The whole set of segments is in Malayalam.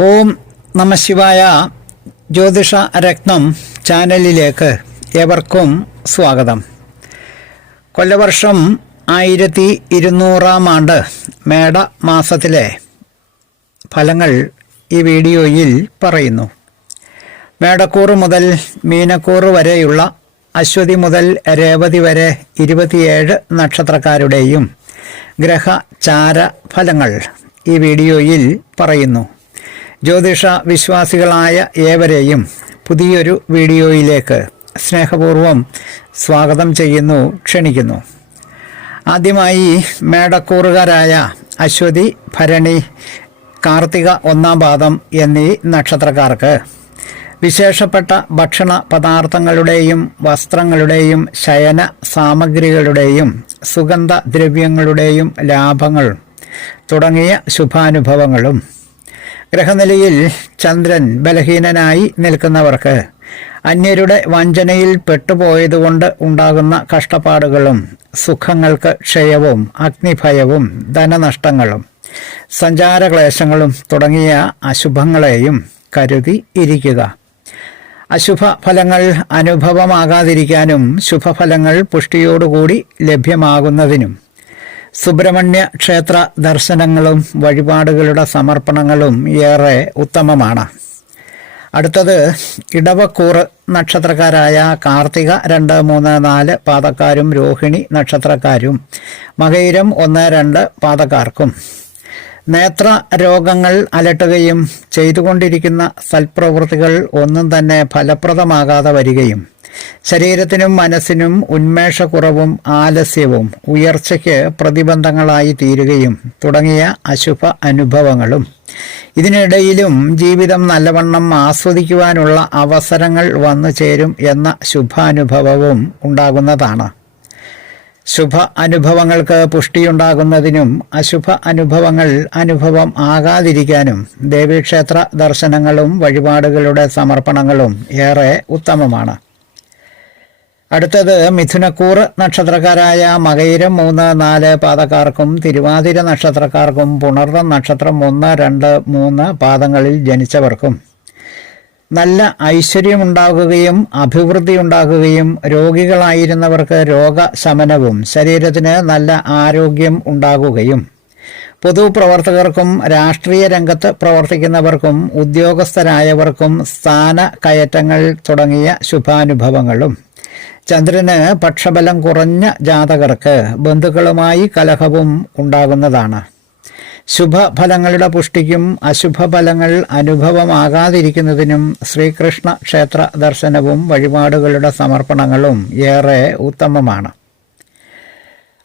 ഓം നമ ശിവായ. ജ്യോതിഷ രത്നം ചാനലിലേക്ക് ഏവർക്കും സ്വാഗതം. കൊല്ലവർഷം 1200 ആണ്ട് മേട മാസത്തിലെ ഫലങ്ങൾ ഈ വീഡിയോയിൽ പറയുന്നു. മേടക്കൂറ് മുതൽ മീനക്കൂറ് വരെയുള്ള അശ്വതി മുതൽ രേവതി വരെ 27 നക്ഷത്രക്കാരുടെയും ഗ്രഹചാര ഫലങ്ങൾ ഈ വീഡിയോയിൽ പറയുന്നു. ജ്യോതിഷ വിശ്വാസികളായ ഏവരെയും പുതിയൊരു വീഡിയോയിലേക്ക് സ്നേഹപൂർവം സ്വാഗതം ചെയ്യുന്നു, ക്ഷണിക്കുന്നു. ആദ്യമായി മേടക്കൂറുകാരായ അശ്വതി, ഭരണി, കാർത്തിക 1-ാം പാദം എന്നീ നക്ഷത്രക്കാർക്ക് വിശേഷപ്പെട്ട ഭക്ഷണ പദാർത്ഥങ്ങളുടെയും വസ്ത്രങ്ങളുടെയും ശയന സാമഗ്രികളുടെയും സുഗന്ധദ്രവ്യങ്ങളുടെയും ലാഭങ്ങൾ തുടങ്ങിയ ശുഭാനുഭവങ്ങളും, ഗ്രഹനിലയിൽ ചന്ദ്രൻ ബലഹീനനായി നിൽക്കുന്നവർക്ക് അന്യരുടെ വഞ്ചനയിൽ പെട്ടുപോയതുകൊണ്ട് ഉണ്ടാകുന്ന കഷ്ടപ്പാടുകളും, സുഖങ്ങൾക്ക് ക്ഷയവും, അഗ്നിഭയവും, ധനനഷ്ടങ്ങളും, സഞ്ചാരക്ലേശങ്ങളും തുടങ്ങിയ അശുഭങ്ങളെയും കരുതി ഇരിക്കുക. അശുഭ ഫലങ്ങൾ അനുഭവമാകാതിരിക്കാനും ശുഭഫലങ്ങൾ പുഷ്ടിയോടുകൂടി ലഭ്യമാകുന്നതിനും സുബ്രഹ്മണ്യ ക്ഷേത്ര ദർശനങ്ങളും വഴിപാടുകളുടെ സമർപ്പണങ്ങളും ഏറെ ഉത്തമമാണ്. അടുത്തത് ഇടവക്കൂറ് നക്ഷത്രക്കാരായ കാർത്തിക 2, 3, 4 പാദക്കാരും രോഹിണി നക്ഷത്രക്കാരും മകയിരം 1, 2 പാദക്കാർക്കും നേത്ര രോഗങ്ങൾ അലട്ടുകയും ചെയ്തുകൊണ്ടിരിക്കുന്ന സൽപ്രവൃത്തികൾ ഒന്നും തന്നെ ഫലപ്രദമാകാതെ വരികയും ശരീരത്തിനും മനസ്സിനും ഉന്മേഷക്കുറവും ആലസ്യവും ഉയർച്ചയ്ക്ക് പ്രതിബന്ധങ്ങളായി തീരുകയും തുടങ്ങിയ അശുഭ അനുഭവങ്ങളും, ഇതിനിടയിലും ജീവിതം നല്ലവണ്ണം ആസ്വദിക്കുവാനുള്ള അവസരങ്ങൾ വന്നു ചേരും എന്ന ശുഭാനുഭവവും ഉണ്ടാകുന്നതാണ്. ശുഭ അനുഭവങ്ങൾക്ക് പുഷ്ടിയുണ്ടാകുന്നതിനും അശുഭ അനുഭവങ്ങൾ അനുഭവം ആകാതിരിക്കാനും ദേവീക്ഷേത്ര ദർശനങ്ങളും വഴിപാടുകളുടെ സമർപ്പണങ്ങളും ഏറെ ഉത്തമമാണ്. അടുത്തത് മിഥുനക്കൂറ് നക്ഷത്രക്കാരായ മകയിരം 3, 4 പാദക്കാർക്കും തിരുവാതിര നക്ഷത്രക്കാർക്കും പുണർതം നക്ഷത്രം 1, 2, 3 പാദങ്ങളിൽ ജനിച്ചവർക്കും നല്ല ഐശ്വര്യമുണ്ടാകുകയും അഭിവൃദ്ധി ഉണ്ടാകുകയും രോഗികളായിരുന്നവർക്ക് രോഗശമനവും ശരീരത്തിന് നല്ല ആരോഗ്യം ഉണ്ടാകുകയും പൊതുപ്രവർത്തകർക്കും രാഷ്ട്രീയ രംഗത്ത് പ്രവർത്തിക്കുന്നവർക്കും ഉദ്യോഗസ്ഥരായവർക്കും സ്ഥാന കയറ്റങ്ങൾ തുടങ്ങിയ ശുഭാനുഭവങ്ങളും, ചന്ദ്രന് പക്ഷബലം കുറഞ്ഞ ജാതകർക്ക് ബന്ധുക്കളുമായി കലഹവും ഉണ്ടാകുന്നതാണ്. ശുഭഫലങ്ങളുടെ പുഷ്ടിക്കും അശുഭഫലങ്ങൾ അനുഭവമാകാതിരിക്കുന്നതിനും ശ്രീകൃഷ്ണ ക്ഷേത്ര ദർശനവും വഴിപാടുകളുടെ സമർപ്പണങ്ങളും ഏറെ ഉത്തമമാണ്.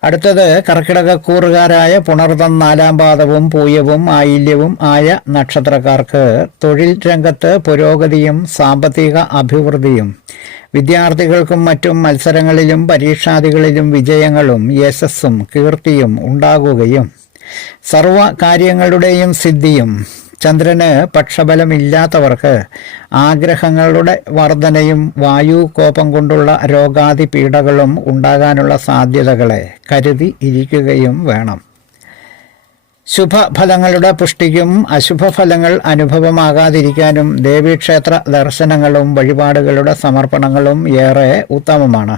അടുത്തത് കർക്കിടകക്കൂറുകാരായ പുണർതം 4-ാം പാദവും പൂയവും ആയില്യവും ആയ നക്ഷത്രക്കാർക്ക് തൊഴിൽ രംഗത്ത് പുരോഗതിയും സാമ്പത്തിക അഭിവൃദ്ധിയും, വിദ്യാർത്ഥികൾക്കും മറ്റും മത്സരങ്ങളിലും പരീക്ഷാദികളിലും വിജയങ്ങളും യശസ്സും കീർത്തിയും ഉണ്ടാകുകയും സർവ കാര്യങ്ങളുടെയും സിദ്ധിയും, ചന്ദ്രന് പക്ഷബലമില്ലാത്തവർക്ക് ആഗ്രഹങ്ങളുടെ വർധനയും വായു കോപം കൊണ്ടുള്ള രോഗാദി പീഡകളും ഉണ്ടാകാനുള്ള സാധ്യതകളെ കരുതി ഇരിക്കുകയും വേണം. ശുഭഫലങ്ങളുടെ പുഷ്ടിക്കും അശുഭഫലങ്ങൾ അനുഭവമാകാതിരിക്കാനും ദേവീക്ഷേത്ര ദർശനങ്ങളും വഴിപാടുകളുടെ സമർപ്പണങ്ങളും ഏറെ ഉത്തമമാണ്.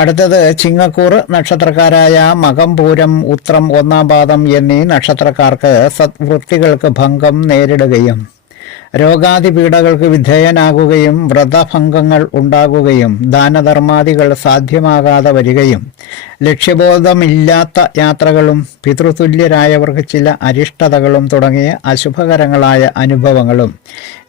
അടുത്തത് ചിങ്ങക്കൂറ് നക്ഷത്രക്കാരായ മകം, പൂരം, ഉത്രം 1-ാം പാദം എന്നീ നക്ഷത്രക്കാർക്ക് സദ്വൃത്തികൾക്ക് ഭംഗം നേരിടുകയും രോഗാദി പീഡകൾക്ക് വിധേയനാകുകയും വ്രതഭംഗങ്ങൾ ഉണ്ടാകുകയും ദാനധർമാദികൾ സാധ്യമാകാതെ വരികയും ലക്ഷ്യബോധമില്ലാത്ത യാത്രകളും പിതൃതുല്യരായവർക്ക് ചില അരിഷ്ടതകളും തുടങ്ങിയ അശുഭകരങ്ങളായ അനുഭവങ്ങളും,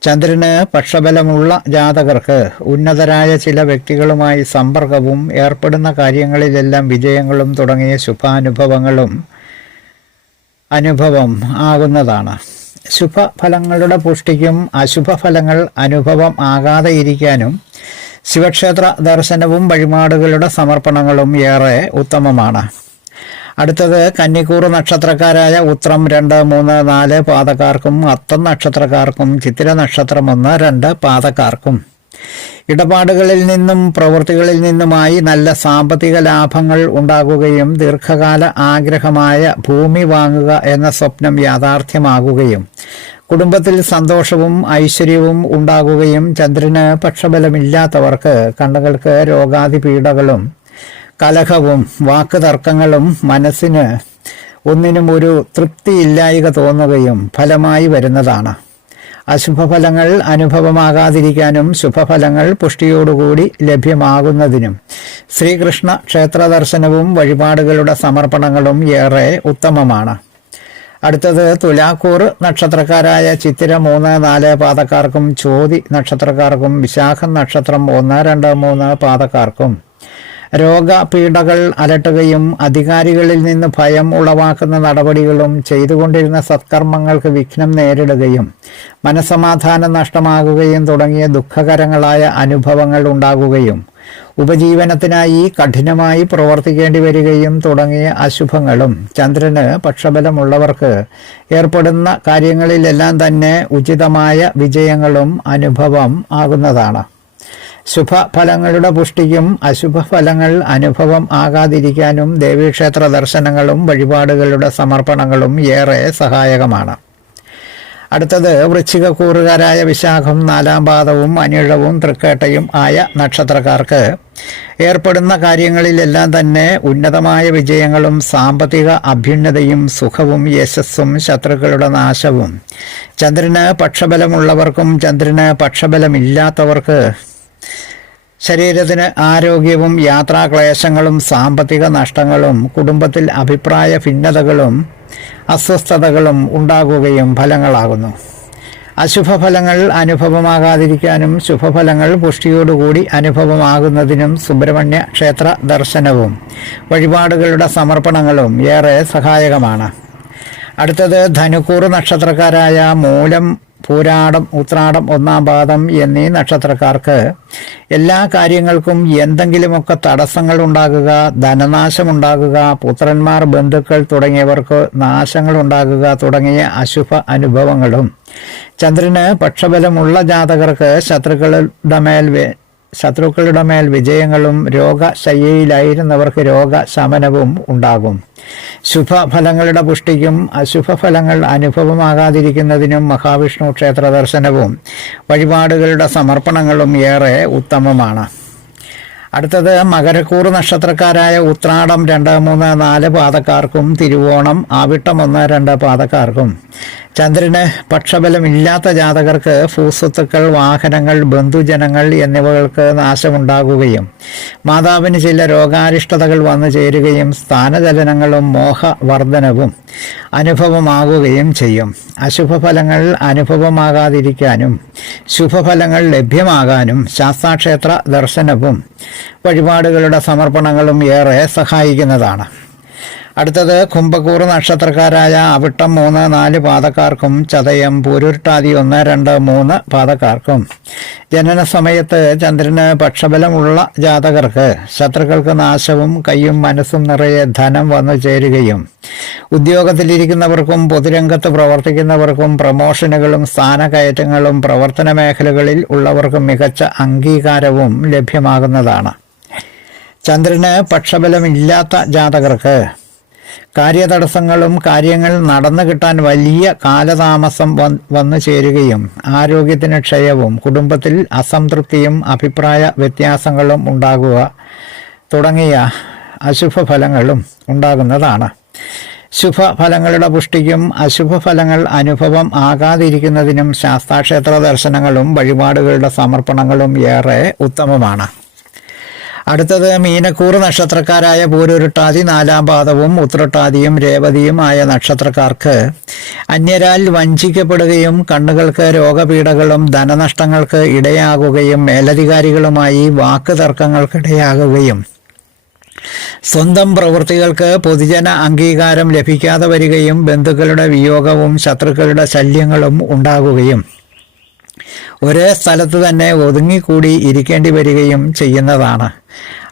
ചന്ദ്രന് പക്ഷബലമുള്ള ജാതകർക്ക് ഉന്നതരായ ചില വ്യക്തികളുമായി സമ്പർക്കവും ഏർപ്പെടുന്ന കാര്യങ്ങളിലെല്ലാം വിജയങ്ങളും തുടങ്ങിയ ശുഭാനുഭവങ്ങളും അനുഭവം ആകുന്നതാണ്. ശുഭഫലങ്ങളുടെ പുഷ്ടിക്കും അശുഭഫലങ്ങൾ അനുഭവം ആകാതെ ഇരിക്കാനും ശിവക്ഷേത്ര ദർശനവും വഴിപാടുകളുടെ സമർപ്പണങ്ങളും ഏറെ ഉത്തമമാണ്. അടുത്തത് കന്നിക്കൂറ് നക്ഷത്രക്കാരായ ഉത്രം 2, 3, 4 പാദക്കാർക്കും അത്തം നക്ഷത്രക്കാർക്കും ചിത്തിര നക്ഷത്രം 1, 2 പാദക്കാർക്കും ഇടപാടുകളിൽ നിന്നും പ്രവൃത്തികളിൽ നിന്നുമായി നല്ല സാമ്പത്തിക ലാഭങ്ങൾ ഉണ്ടാകുകയും ദീർഘകാല ആഗ്രഹമായ ഭൂമി വാങ്ങുക എന്ന സ്വപ്നം യാഥാർത്ഥ്യമാകുകയും കുടുംബത്തിൽ സന്തോഷവും ഐശ്വര്യവും ഉണ്ടാകുകയും ചന്ദ്രന് പക്ഷബലമില്ലാത്തവർക്ക് കണ്ണുകൾക്ക് രോഗാദി പീഡകളും കലഹവും വാക്കുതർക്കങ്ങളും മനസ്സിന് ഒന്നിനും ഒരു തൃപ്തിയില്ലായ്ക തോന്നുകയും ഫലമായി വരുന്നതാണ്. അശുഭഫലങ്ങൾ അനുഭവമാകാതിരിക്കാനും ശുഭഫലങ്ങൾ പുഷ്ടിയോടുകൂടി ലഭ്യമാകുന്നതിനും ശ്രീകൃഷ്ണ ക്ഷേത്ര ദർശനവും വഴിപാടുകളുടെ സമർപ്പണങ്ങളും ഏറെ ഉത്തമമാണ്. അടുത്തത് തുലാക്കൂർ നക്ഷത്രക്കാരായ ചിത്തിര 3, 4 പാദക്കാർക്കും ചോതി നക്ഷത്രക്കാർക്കും വിശാഖം നക്ഷത്രം 1, 2, 3 പാദക്കാർക്കും രോഗപീഠകൾ അലട്ടുകയും അധികാരികളിൽ നിന്ന് ഭയം ഉളവാക്കുന്ന നടപടികളും ചെയ്തുകൊണ്ടിരുന്ന സത്കർമ്മങ്ങൾക്ക് വിഘ്നം നേരിടുകയും മനസ്സമാധാനം നഷ്ടമാകുകയും തുടങ്ങിയ ദുഃഖകരങ്ങളായ അനുഭവങ്ങൾ ഉണ്ടാകുകയും ഉപജീവനത്തിനായി കഠിനമായി പ്രവർത്തിക്കേണ്ടി വരികയും തുടങ്ങിയ അശുഭങ്ങളും ചന്ദ്രന് പക്ഷബലമുള്ളവർക്ക് ഏർപ്പെടുന്ന കാര്യങ്ങളിലെല്ലാം തന്നെ ഉചിതമായ വിജയങ്ങളും അനുഭവം ആകുന്നതാണ്. ശുഭഫലങ്ങളുടെ പുഷ്ടിക്കും അശുഭഫലങ്ങൾ അനുഭവം ആകാതിരിക്കാനും ദേവീക്ഷേത്ര ദർശനങ്ങളും വഴിപാടുകളുടെ സമർപ്പണങ്ങളും ഏറെ സഹായകമാണ്. അടുത്തത് വൃശ്ചികക്കൂറുകാരായ വിശാഖം 4 പാദവും അനിഴവും തൃക്കേട്ടയും ആയ നക്ഷത്രക്കാർക്ക് ഏർപ്പെടുന്ന കാര്യങ്ങളിലെല്ലാം തന്നെ ഉന്നതമായ വിജയങ്ങളും സാമ്പത്തിക അഭ്യുന്നതയും സുഖവും യശസ്സും ശത്രുക്കളുടെ നാശവും ചന്ദ്രന് പക്ഷബലമുള്ളവർക്കും ചന്ദ്രന് പക്ഷബലമില്ലാത്തവർക്ക് ശരീരത്തിന് ആരോഗ്യവും യാത്രാക്ലേശങ്ങളും സാമ്പത്തിക നഷ്ടങ്ങളും കുടുംബത്തിൽ അഭിപ്രായ ഭിന്നതകളും അസ്വസ്ഥതകളും ഉണ്ടാകുകയും ഫലങ്ങളാകുന്നു. അശുഭഫലങ്ങൾ അനുഭവമാകാതിരിക്കാനും ശുഭഫലങ്ങൾ പുഷ്ടിയോടുകൂടി അനുഭവമാകുന്നതിനും സുബ്രഹ്മണ്യ ക്ഷേത്ര ദർശനവും വഴിപാടുകളുടെ സമർപ്പണങ്ങളും ഏറെ സഹായകമാണ്. അടുത്തത് ധനുക്കൂർ നക്ഷത്രക്കാരായ മൂലം, പൂരാടം, ഉത്രാടം 1 പാദം എന്നീ നക്ഷത്രക്കാർക്ക് എല്ലാ കാര്യങ്ങൾക്കും എന്തെങ്കിലുമൊക്കെ തടസ്സങ്ങൾ ഉണ്ടാകുക, ധനനാശമുണ്ടാകുക, പുത്രന്മാർ, ബന്ധുക്കൾ തുടങ്ങിയവർക്ക് നാശങ്ങൾ ഉണ്ടാകുക തുടങ്ങിയ അശുഭ അനുഭവങ്ങളും ചന്ദ്രന് പക്ഷബലമുള്ള ജാതകർക്ക് ശത്രുക്കളുടെ മേൽ വിജയങ്ങളും രോഗശയ്യയിലായിരുന്നവർക്ക് രോഗശമനവും ഉണ്ടാകും. ശുഭഫലങ്ങളുടെ പുഷ്ടിക്കും അശുഭഫലങ്ങൾ അനുഭവമാകാതിരിക്കുന്നതിനും മഹാവിഷ്ണു ക്ഷേത്ര ദർശനവും വഴിപാടുകളുടെ സമർപ്പണങ്ങളും ഏറെ ഉത്തമമാണ്. അടുത്തത് മകരക്കൂർ നക്ഷത്രക്കാരായ ഉത്രാടം 2, 3, 4 പാദക്കാർക്കും തിരുവോണം ആവിട്ടം 1, 2 പാദക്കാർക്കും ചന്ദ്രന് പക്ഷബലമില്ലാത്ത ജാതകർക്ക് ഭൂസ്വത്തുക്കൾ, വാഹനങ്ങൾ, ബന്ധുജനങ്ങൾ എന്നിവകൾക്ക് നാശമുണ്ടാകുകയും മാതാവിന് ചില രോഗാരിഷ്ടതകൾ വന്നു ചേരുകയും സ്ഥാനചലനങ്ങളും മോഹവർദ്ധനവും അനുഭവമാകുകയും ചെയ്യും. അശുഭഫലങ്ങൾ അനുഭവമാകാതിരിക്കാനും ശുഭഫലങ്ങൾ ലഭ്യമാകാനും ശാസ്താക്ഷേത്ര ദർശനവും വഴിപാടുകളുടെ സമർപ്പണങ്ങളും ഏറെ സഹായിക്കുന്നതാണ്. അടുത്തത് കുംഭക്കൂർ നക്ഷത്രക്കാരായ അവിട്ടം 3, 4 പാദക്കാർക്കും ചതയം, പൂരുരുട്ടാതി 1, 2, 3 പാദക്കാർക്കും ജനന സമയത്ത് ചന്ദ്രന് പക്ഷബലമുള്ള ജാതകർക്ക് ശത്രുക്കൾക്ക് നാശവും കയ്യും മനസ്സും നിറയെ ധനം വന്നു ചേരുകയും ഉദ്യോഗത്തിലിരിക്കുന്നവർക്കും പൊതുരംഗത്ത് പ്രവർത്തിക്കുന്നവർക്കും പ്രമോഷനുകളും സ്ഥാനകയറ്റങ്ങളും പ്രവർത്തന മേഖലകളിൽ ഉള്ളവർക്കും മികച്ച അംഗീകാരവും ലഭ്യമാകുന്നതാണ്. ചന്ദ്രന് പക്ഷബലമില്ലാത്ത ജാതകർക്ക് കാര്യതടസ്സങ്ങളും കാര്യങ്ങൾ നടന്നു കിട്ടാൻ വലിയ കാലതാമസം വന്നു ചേരുകയും ആരോഗ്യത്തിന് ക്ഷയവും കുടുംബത്തിൽ അസംതൃപ്തിയും അഭിപ്രായ വ്യത്യാസങ്ങളും ഉണ്ടാകുക തുടങ്ങിയ അശുഭഫലങ്ങളും ഉണ്ടാകുന്നതാണ്. ശുഭഫലങ്ങളുടെ പുഷ്ടിക്കും അശുഭഫലങ്ങൾ അനുഭവം ആകാതിരിക്കുന്നതിനും ശാസ്താക്ഷേത്ര ദർശനങ്ങളും വഴിപാടുകളുടെ സമർപ്പണങ്ങളും ഏറെ ഉത്തമമാണ്. അടുത്തത് മീനക്കൂർ നക്ഷത്രക്കാരായ പൂരുരുട്ടാതി 4 പാദവും ഉത്രട്ടാതിയും രേവതിയും ആയ നക്ഷത്രക്കാർക്ക് അന്യരാൽ വഞ്ചിക്കപ്പെടുകയും കണ്ണുകൾക്ക് രോഗപീഠകളും ധനനഷ്ടങ്ങൾക്ക് ഇടയാകുകയും മേലധികാരികളുമായി വാക്ക് തർക്കങ്ങൾക്കിടയാകുകയും സ്വന്തം പ്രവൃത്തികൾക്ക് പൊതുജന അംഗീകാരം ലഭിക്കാതെ വരികയും ബന്ധുക്കളുടെ വിയോഗവും ശത്രുക്കളുടെ ശല്യങ്ങളും ഉണ്ടാകുകയും ഒരേ സ്ഥലത്ത് തന്നെ ഒതുങ്ങിക്കൂടി ഇരിക്കേണ്ടി വരികയും ചെയ്യുന്നതാണ്.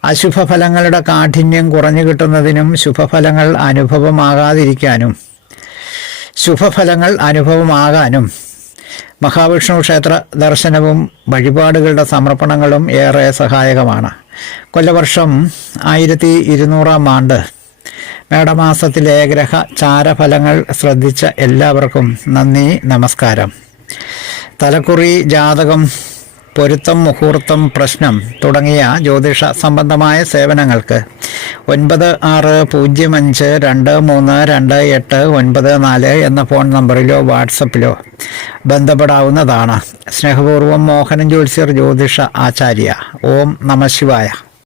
അശുഭഫലങ്ങളുടെ കാഠിന്യം കുറഞ്ഞു കിട്ടുന്നതിനും ശുഭഫലങ്ങൾ അനുഭവമാകാനും മഹാവിഷ്ണു ക്ഷേത്ര ദർശനവും വഴിപാടുകളുടെ സമർപ്പണങ്ങളും ഏറെ സഹായകമാണ്. കൊല്ലവർഷം 1200 ആണ്ട് മേടമാസത്തിലെ ഗ്രഹ ചാരഫലങ്ങൾ ശ്രദ്ധിച്ച എല്ലാവർക്കും നന്ദി, നമസ്കാരം. തലക്കുറി, ജാതകം, പൊരുത്തം, മുഹൂർത്തം, പ്രശ്നം തുടങ്ങിയ ജ്യോതിഷ സംബന്ധമായ സേവനങ്ങൾക്ക് 9605232894 എന്ന ഫോൺ നമ്പറിലോ വാട്സപ്പിലോ ബന്ധപ്പെടാവുന്നതാണ്. സ്നേഹപൂർവ്വം മോഹനൻ ജ്യോത്സ്യർ, ജ്യോതിഷ ആചാര്യ. ഓം നമഃ ശിവായ.